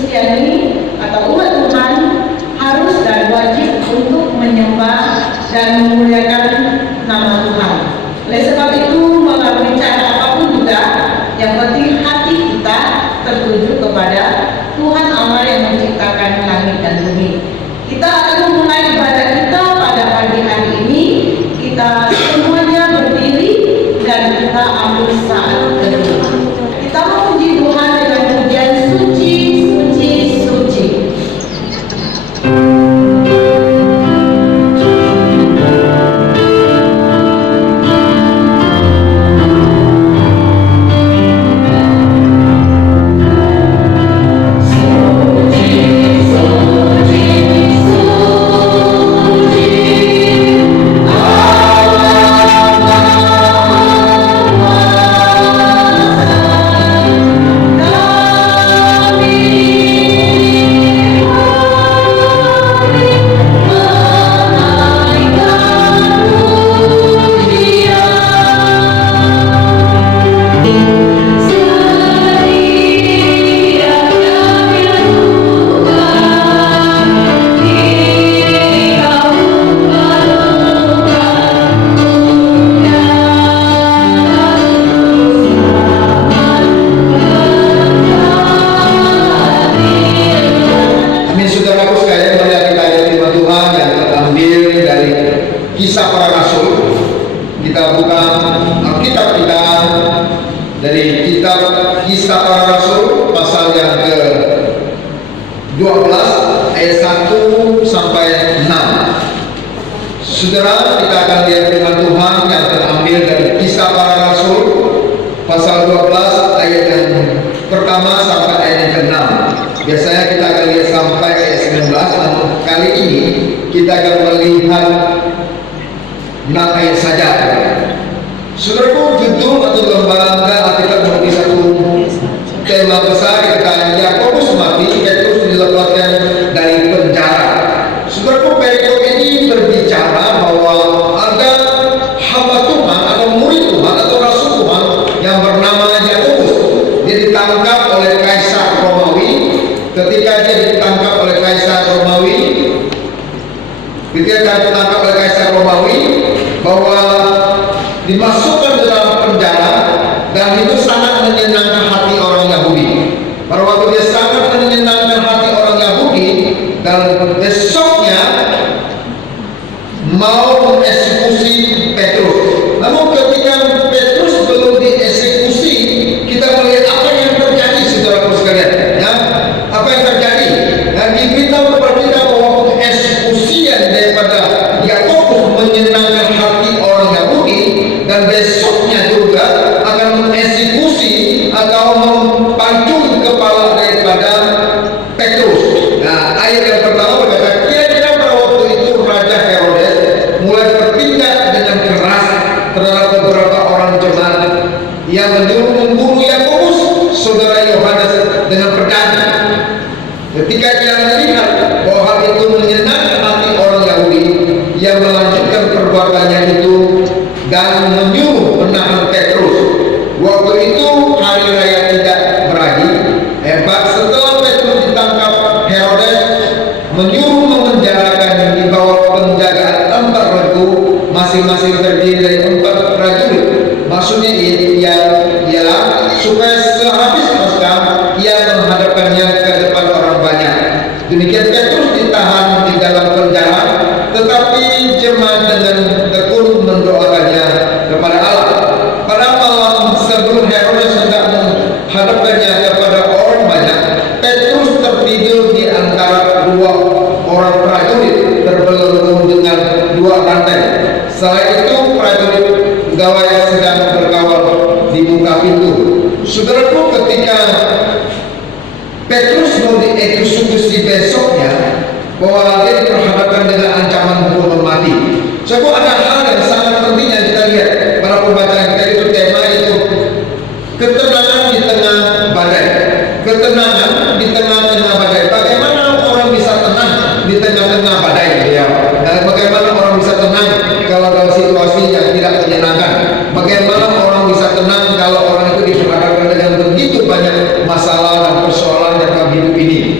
Kristiani atau umat Tuhan harus dan wajib untuk menyembah dan memuliakan nama Tuhan. Oleh sebab itu, melalui cara apapun juga, yang penting hati kita tertuju kepada Tuhan Allah yang menciptakan langit dan bumi. Kita akan memulai ibadah kita pada pagi hari ini. Kita semuanya berdiri dan kita ambil saat teduh. Kita memuji Tuhan dengan pujian suci, suci, suci. Kisah Para Rasul. Kita buka Alkitab kita dari kitab Kisah Para Rasul pasal yang ke-12 ayat 1 sampai 6. Saudara, kita akan lihat firman Tuhan yang terambil dari Kisah Para Rasul pasal 12 ayat yang pertama sampai ayat yang ke-6. Biasanya kita akan lihat sampai ayat 19, namun kali ini kita akan melihat 6 ayat saja. Saudaraku, judul atau lembaga Alkitab memiliki satu tema besar, yaitu Yakobus mati, Petrus dilepaskan dari penjara. Saudaraku, perikop ini berbicara bahwa ada hamba Tuhan atau murid Tuhan atau rasul Tuhan yang bernama Yakobus. Dia ditangkap oleh Kaisar Romawi. Ketika dia ditangkap oleh Kaisar Romawi, bahwa dimasukkan dalam penjara, dan itu sangat menyenangkan hati orang Yahudi. Pada waktu dia sangat menyenangkan hati orang Yahudi, dan besoknya mau mengeksekusi Petrus. Namun ketika Petrus belum dieksekusi, kita melihat apa yang terjadi, saudaraku sekalian. Ya, apa yang terjadi? Dan diberitahu kepada kita bahwa pengeksekusian daripada Yakobus menyenangkan hati orang Yahudi, dan besoknya juga akan mengeksekusi atau mempancung kepala daripada Petrus. Nah, ayat yang pertama berkata, kira-kira pada waktu itu Raja Herodes mulai bertindak dengan keras terhadap beberapa orang jemaat. Ia menyuruh membunuh Yakobus, saudara Yohanes, dengan pedang. Ketika ia melihat bahwa hal itu menyenangkan hati orang Yahudi, ia melanjutkan perbuatannya itu dan menyuruh menahan Petrus. Waktu itu hari raya tidak berakhir. Setelah Petrus ditangkap, Herodes menyuruh memenjarakan di bawah penjagaan 4 regu, masing-masing terdiri dari 4 prajurit. Maksudnya ialah supaya sehabis Paskah ia menghadapkannya ke depan orang banyak. Demikian Petrus ditahan di dalam penjara, tetapi jemaat dengan tekun mendoakannya kepada Allah. Pada malam sebelum Herodes hendak menghadapkannya kepada orang banyak, Petrus tertidur di antara 2 orang prajurit terbelenggu dengan 2 rantai. Setelah itu prajurit pegawai sedang berkawal di muka pintu. Saudaraku, ketika Petrus mau dieksekusi besoknya, bahwa dia diperhadapkan dengan ancaman hukuman mati. So, ada hal yang sangat penting yang kita lihat pada pembacaan kita, itu tema itu ketenangan di tengah badai. Ketenangan di tengah-tengah badai. Bagaimana orang bisa tenang di tengah-tengah badai? Ya. Dan bagaimana orang bisa tenang kalau dalam situasi yang tidak menyenangkan? Bagaimana orang bisa tenang kalau orang itu diperhadapkan dengan begitu banyak masalah dan persoalan dalam hidup ini?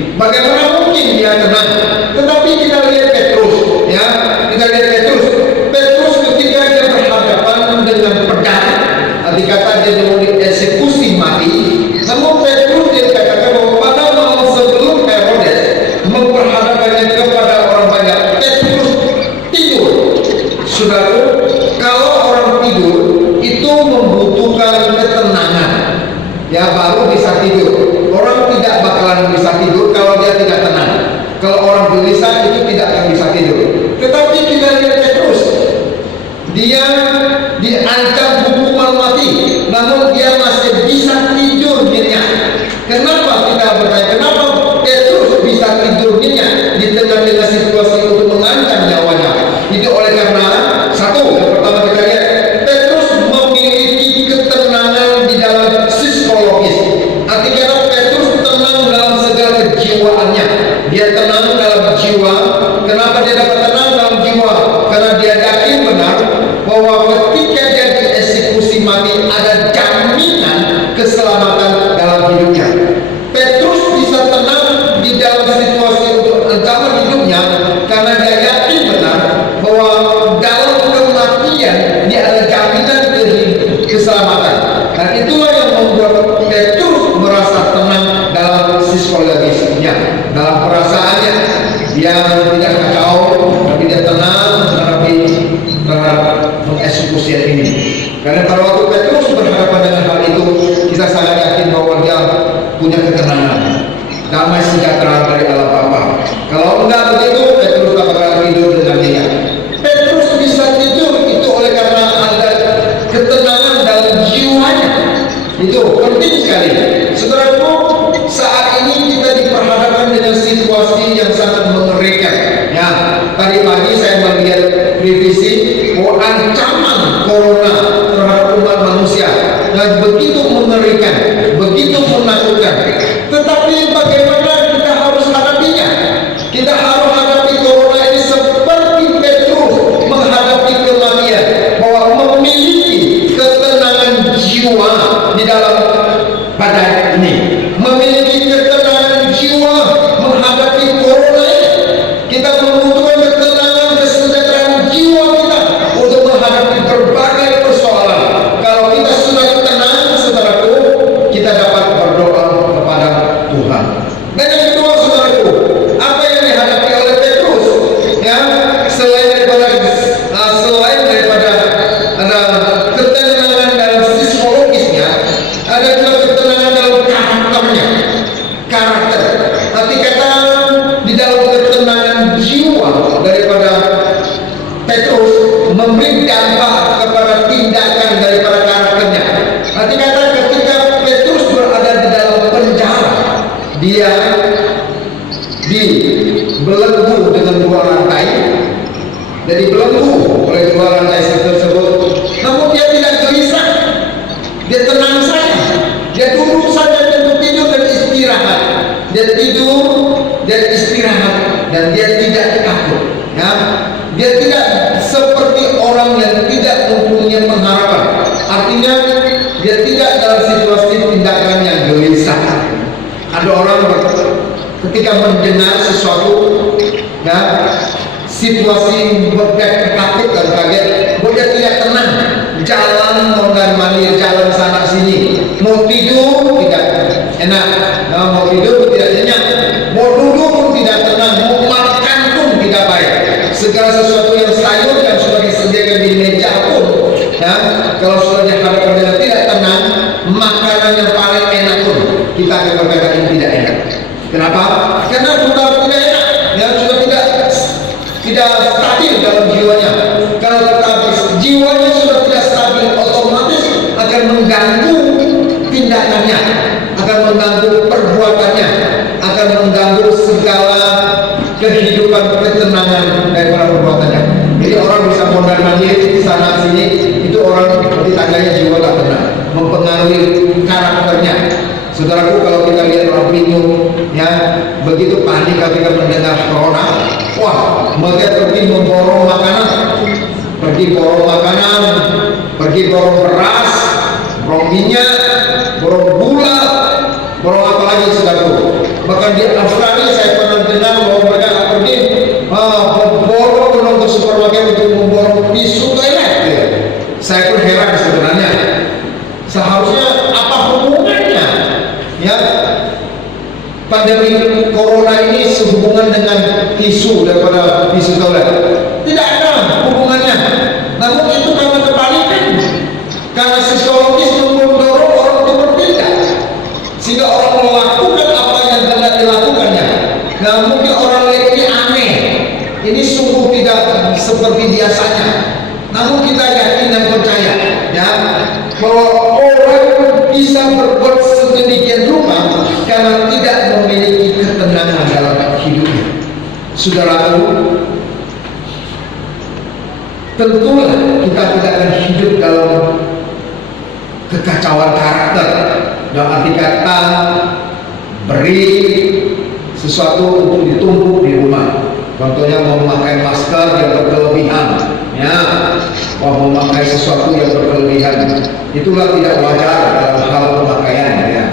hidupnya, dalam perasaannya. Dia tidak kacau, tapi dia tenang terhadap mengeksekusi ini. Karena pada waktu Petrus berhadapan dengan hal itu, kita sangat yakin bahwa dia punya ketenangan, damai sejahtera dari Allah Bapa. Kalau enggak begitu, Petrus tak bakal tidur dengan dia. Petrus bisa tidur itu oleh karena ada ketenangan dalam jiwanya. Itu penting sekali. Saudaraku, saat ini kita diperhadapkan dengan situasi yang sangat mengerikan. Ya, tadi pagi saya melihat revisi bahwa ancaman corona terhadap umat manusia dan begitu mengerikan, begitu menakutkan. Tetapi bagaimana kita harus hadapinya? Kita harus hadapi corona ini seperti Petrus menghadapi kematian, bahwa memiliki ketenangan jiwa di dalam badan ini, memiliki ketenangan jiwa menghadapi corona ini. Kita membutuhkan ketenangan, kesejahteraan jiwa kita untuk menghadapi berbagai persoalan. Kalau kita sudah tenang, saudaraku, kita dapat berdoa kepada Tuhan. Dan yang kedua, saudaraku, apa yang dihadapi oleh Petrus, ya, selain daripada ada ketenangan dalam psikologisnya, ada juga ketenangan dalam karakter. Nanti kata di dalam ketenangan jiwa daripada Petrus memberi dampak kepada tindakan daripada karakternya. Nanti kata ketika Petrus berada di dalam penjara, dia dibelenggu dengan 2 rantai. Jadi belenggu oleh 2 rantai tersebut. Namun dia tidak gelisah, dia tenang saja, dia duduk saja dan tidur dan istirahat. Dia tidur dan istirahat dan dia tidak takut. Ya, dia tidak seperti orang yang tidak mempunyai pengharapan. Artinya dia tidak dalam situasi tindakan yang gelisah. Ada orang ketika mendengar sesuatu, ya, situasi takut dan kaget, dia tidak tenang, jalan mondar mandir, jalan sana sini, mau tidur tidak enak, mau tidur tidak nyenyak, mau duduk pun tidak tenang, mau makan pun tidak baik. Segala sesuatu yang sayur yang sudah disediakan di meja pun, ya, kalau sudah dihadapkan dengan tidak tenang, makanan yang paling enak pun kita akan berkata tidak enak. Kenapa? Karena sudah tidak enak, ya, sudah tidak stabil dalam jiwanya. Kalau jiwanya sudah tidak stabil, otomatis akan mengganggu tindakannya, akan mengganggu perbuatannya, akan mengganggu segala kehidupan ketenangan daripada perbuatannya. Jadi orang bisa mondar mandir sana sini, itu orang seperti tandanya jiwa tak tenang, mempengaruhi karakternya. Saudaraku, kalau kita lihat orang bingung, ya, begitu panik ketika mendengar corona, wah, mereka pergi memborong makanan, pergi borong beras, borong minyak, borong gula, borong apa lagi, saudaraku. Bahkan di Australia saya pernah dengar bahwa mereka pergi memborong ke supermarket untuk memborong tisu toilet. Ya. Saya pun heran sebenarnya. Seharusnya apa hubungannya, ya, pandemi corona ini sehubungan dengan tisu daripada tisu toilet? Tidak ada hubungannya. Namun itu karena kepanikan, karena psikologis mendorong orang untuk bertindak, sehingga orang melakukan apa yang hendak dilakukannya. Nah, mungkin orang lain ini aneh, ini sungguh tidak seperti biasanya. Namun kita yakin dan percaya, ya, bahwa orang bisa berbuat sedemikian rupa karena tidak memiliki ketenangan dalam hidupnya. Saudaraku, tentulah kita tidak akan hidup dalam kekacauan karakter. Dalam arti kata, beri sesuatu untuk ditumpuk di rumah. Contohnya memakai masker yang berkelebihan, ya, memakai sesuatu yang berkelebihan. Itulah tidak wajar dalam hal pemakaian, ya.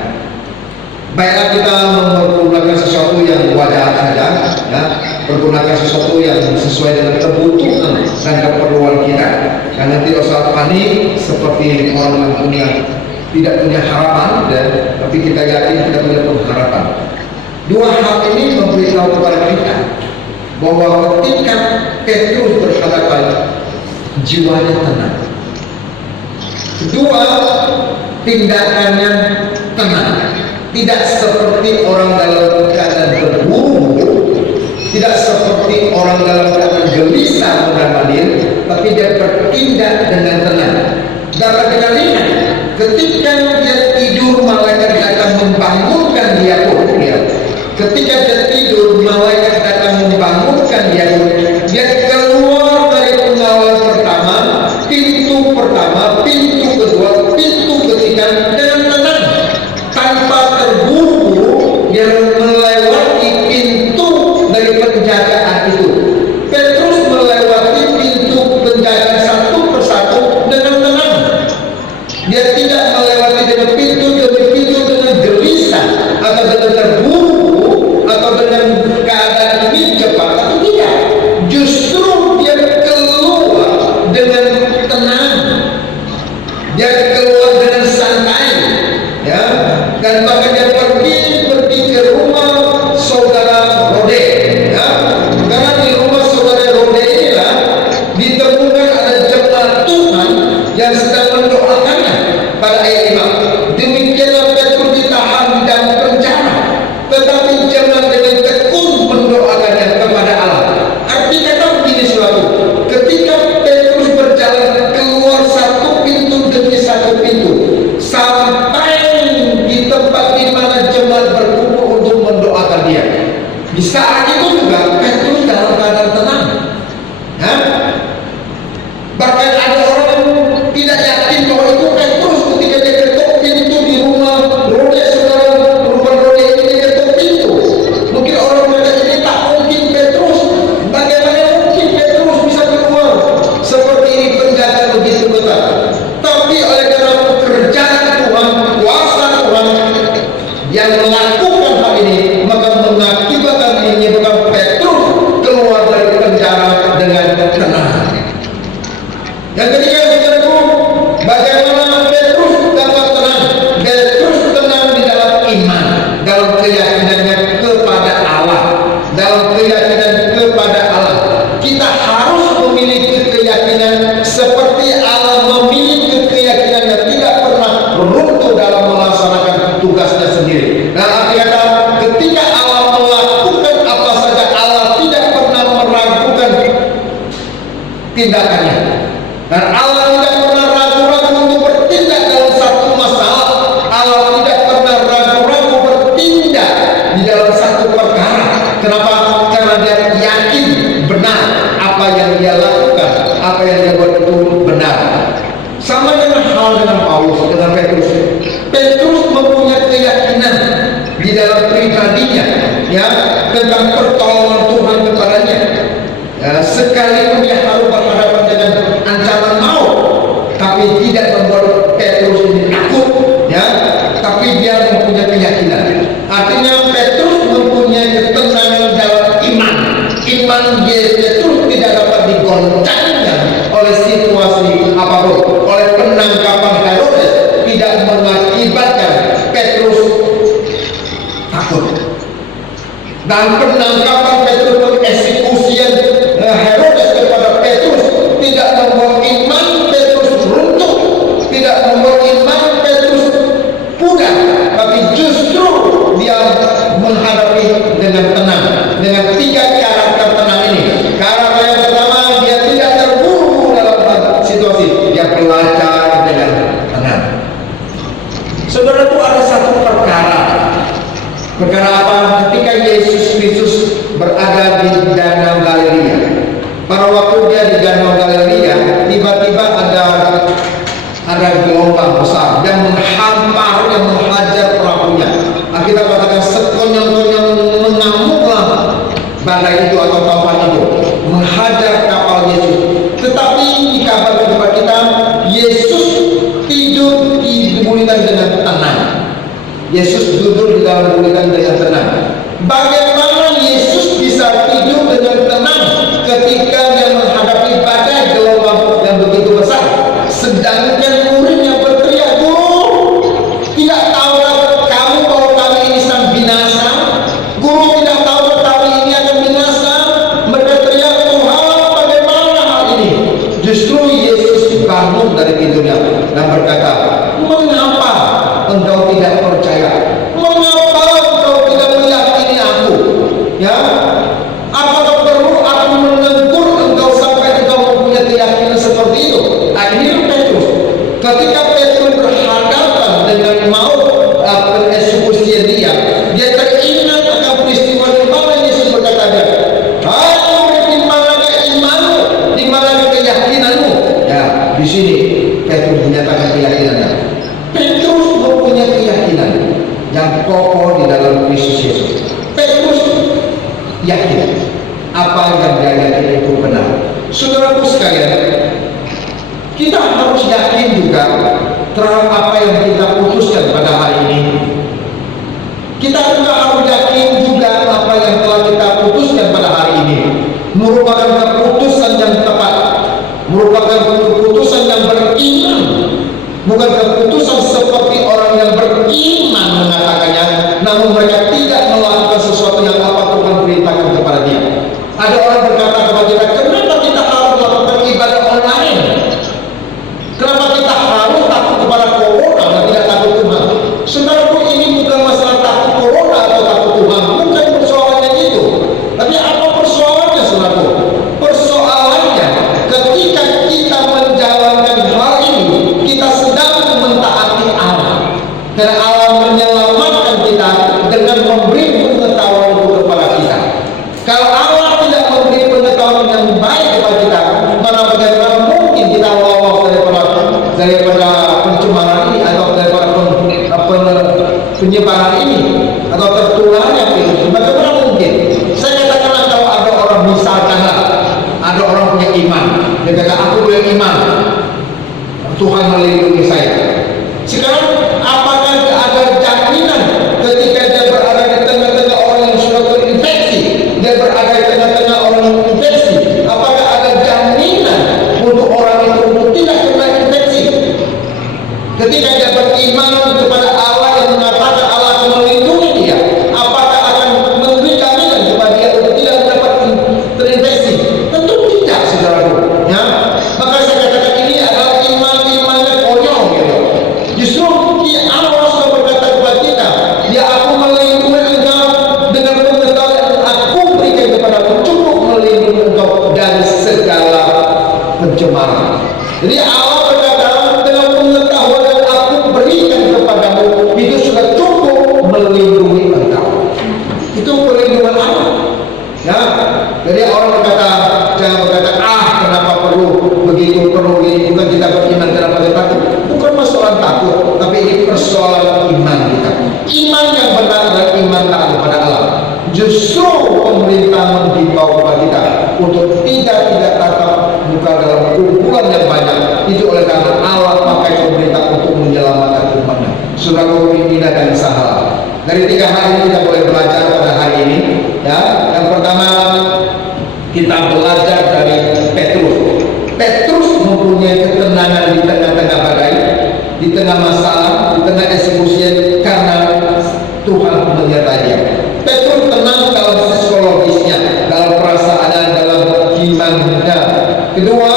Baiklah kita menggunakan sesuatu yang wajar saja, ya, pergunakan sesuatu yang sesuai dengan kebutuhan dan keperluan kita. Karena tidak usah panik seperti orang yang tidak punya harapan, dan tapi kita yakin kita punya pengharapan. Dua hal ini memberitahu kepada kita bahwa ketika Petrus berhadapan, jiwanya tenang. Kedua, tindakannya tenang. Tidak seperti orang dalam keadaan berburu, tidak seperti orang dalam keadaan gelisah mondar-mandir, tapi dia bertindak dengan tenang. Dapat kita lihat ketika dia tidur, malaikat datang membangunkan dia pun. Ketika dia tidur, malaikat datang membangunkan dia pun. Dia keluar dari pengawal pertama, pintu kedua, pintu ketiga dengan tenang, tanpa terburu-buru. Dia melewati pintu dari penjagaan itu. Petrus melewati pintu penjagaan satu persatu dengan tenang. Dia tidak melewati dengan pintu demi pintu dengan gelisah atau dengan terburu-buru atau dengan keadaan ingin cepat, atau tidak. Justru dia keluar dengan tenang. Dia keluar dengan santai, ya. Dan bahkan dia pergi ke rumah saudara Rode, ya. Karena di rumah saudara Rode inilah ditemukan ada jemaat Tuhan yang sedang mendoakannya. Pada ayat 5, demikianlah Petrus ditahan di dalam penjara, tetapi jangan dengan tekun mendoakannya kepada Allah. Arti kata begini suatu, ketika Petrus berjalan keluar satu pintu demi satu pintu sampai di tempat di mana jemaat berkumpul untuk mendoakan dia. Di saat itu juga Petrus dalam keadaan tenang. Hah? Bahkan ada orang tidak yakin bahwa itu Petrus ketika dia ketuk pintu di rumah Rode, saudara, rumah Rode ini dia ketuk pintu. Mungkin orang berkata ini tak mungkin Petrus. Bagaimana mungkin Petrus bisa keluar seperti ini, penjaga begitu ketat. Tapi oleh karena pekerjaan Tuhan, kuasa Tuhan yang melakukan hal ini, maka menyebabkan Petrus keluar dari penjara dengan tenang. Yang ketiga, saudaraku, bagaimana Petrus dapat tenang? Petrus tenang di dalam iman, dalam keyakinannya kepada Allah, dalam keyakinan kepada Allah. Kita harus memiliki keyakinan seperti Allah memiliki keyakinan yang tidak pernah runtuh dalam melaksanakan tugasnya sendiri. Nah, artinya ketika Allah melakukan apa saja, Allah tidak pernah meragukan tindakannya. Dan Allah tidak pernah ragu-ragu untuk bertindak dalam satu masalah. Allah tidak pernah ragu-ragu bertindak di dalam satu perkara. Kenapa? Karena dia yakin benar apa yang dia lakukan, apa yang dia buat itu benar. Sama dengan hal dengan Paulus, dengan Petrus. Petrus mempunyai keyakinan di dalam pribadinya, ya, tentang pertolongan Tuhan kepadanya. Ya, sekalipun dia harus berhadapan dengan ancaman maut, tapi tidak membuat Petrus ini takut, ya. Tapi dia mempunyai keyakinan. Artinya Petrus mempunyai ketenangan dalam iman. Iman Petrus tidak dapat digoncangkan oleh situasi apapun, oleh penangkapan Herodes tidak mengakibatkan Petrus takut. Dan penangkapan Petrus, pengeksekusian Herodes kepada Petrus tidak membuat iman Petrus runtuh, tidak membuat iman Petrus pudar, tapi justru dia menghadapi dengan tenang, dengan tiga karakter tenang ini. Karakter yang pertama, dia tidak terburu dalam situasi, dia belajar dengan tenang. Saudara, itu ada satu perkara apa? Ketika Yesus Kristus berada di Danau Galilea, pada waktu dia di Danau Galilea, tiba-tiba ada gelombang besar yang menghampar, yang menghajar perahunya. Kita katakan sekonyong-konyong mengamuklah badai itu atau topan itu, menghajar kapal Yesus. Tetapi dikabarkan kepada kita, Yesus tidur di buritan dengan tenang. Yesus duduk di dalam buritan dengan tenang. Bagaimana Yesus bisa tidur dengan tenang ketika dia menghadapi badai gelombang yang begitu besar? Sedangkan muridnya berteriak, "Guru, tidak tahukah kamu bahwa kami ini sedang binasa? Guru, tidak tahukah kami Ya, apakah perlu aku menegur engkau sampai engkau mempunyai keyakinan seperti itu? Nah, ini Petrus. Ketika Petrus berhadapan dengan maut persekusi dia teringat akan peristiwa di mana Yesus berkata dia, "Hai, di manakah imanmu? Di manakah keyakinanmu?" Ya, di sini Petrus menyatakan keyakinannya. Petrus mempunyai keyakinan yang kokoh di dalam Kristus Yesus. Petrus yakin apa yang dia yakini itu benar. Saudaraku sekalian, kita harus yakin juga terhadap apa yang kita putuskan pada hari ini. Kita juga harus yakin juga apa yang telah kita putuskan pada hari ini merupakan keputusan yang tepat, merupakan keputusan yang beriman, bukan keputusan seperti orang yang beriman mengatakannya, namun mereka tidak melakukan sesuatu yang apa Tuhan perintahkan kepada dia. Ada orang berkata kepada kita, kenapa kita harus melakukan ibadah online? Kenapa kita harus takut kepada corona dan tidak takut Tuhan? Saudaraku, ini bukan masalah takut corona atau takut Tuhan, bukan persoalannya itu. Tapi apa persoalannya, saudaraku? Persoalannya ketika kita menjalankan hal ini, kita sedang mentaati Allah. Dan Allah menyelamatkan kita dengan memberi pengetahuan itu kepada kita. Kalau Allah tidak memberi pengetahuan yang baik kepada kita, mana bagaimana mungkin kita lolos daripada pencemaran ini atau daripada penyebaran ini atau tertularnya virus? Bagaimana mungkin? Saya katakan kalau ada orang, misalkanlah ada orang punya iman, dia kata aku punya iman, Tuhan melindungi saya. Sekarang apakah ada jaminan ketika dia berada di tengah-tengah orang yang sudah terinfeksi, dia berada di tengah-tengah orang yang infeksi, apakah ada jaminan untuk orang itu untuk tidak kena infeksi? Ketika dia beriman kepada Allah yang mengatakan Allah akan melindungi dia, apakah akan memberi jaminan kepada dia untuk tidak dapat terinfeksi? Tentu tidak, saudaraku. Ya, maka saya katakan ini adalah iman-imannya konyol gitu. Justru Allah sudah berkata kepada kita, ya aku melindungi engkau dengan pengetahuan yang aku berikan kepadamu, cukup melindungi engkau dari segala pencemaran. Jadi Allah berkata dengan pengetahuan yang aku berikan kepadamu itu sudah cukup melindungi engkau. Itu perlindungan Allah. Ya, jadi orang berkata, jangan berkata, kenapa perlu begitu, perlu ini, bukan kita beriman kenapa kita takut. Bukan masalah takut, tapi ini persoalan iman kita. Iman yang benar adalah iman taat kepada Allah. Justru pemerintah menghimbau kepada kita untuk tidak tatap muka dalam kumpulan yang banyak. Itu oleh karena Allah pakai pemerintah untuk menyelamatkan umatnya. Saudara ini dan salah. Dari 3 hal ini kita boleh belajar pada hari ini. Ya, yang pertama kita belajar dari Petrus. Petrus mempunyai ketenangan di tengah-tengah badai, di tengah masalah, di tengah eksekusi karena Tuhan menyertai dia. Petrus tenang dalam psikologisnya, dalam perasaan, dalam imannya. Kedua,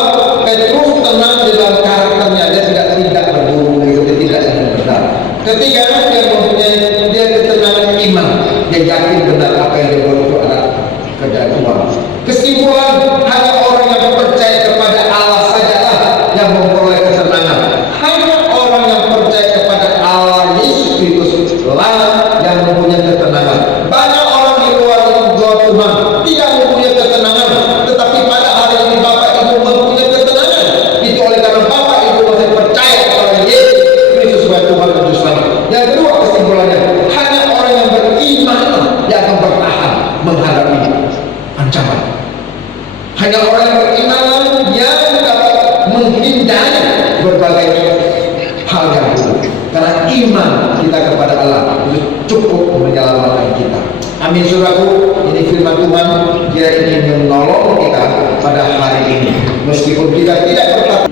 Petrus tenang dalam karakternya, dia tidak berburu, dia tidak benar. Ketiga, dia ketenangan iman, dia yakin benar apa yang dia buat itu adalah kerja Tuhan. Kesimpulan, hanya orang yang percaya kepada Allah sajalah yang memperoleh ketenangan. Hanya orang yang percaya kepada Allah Yesus Kristus lah yang mempunyai ketenangan. Banyak orang di luar Tuhan tidak mempunyai ketenangan, tetapi pada hari ini Bapak Ibu mempunyai ketenangan. Itu oleh karena Bapak Ibu masih percaya kepada Yesus Kristus sebagai Tuhan dan Juru Selamat. Yang kedua kesimpulannya, hanya orang yang beriman yang akan bertahan menghadapi ancaman. Hanya orang yang beriman yang dapat menghindari berbagai hal yang buruk. Karena iman kita kepada Allah itu cukup menyelamatkan kita. Amin, saudaraku. Ini firman Tuhan, dia ingin menolong kita pada hari ini. Meskipun kita tidak berkata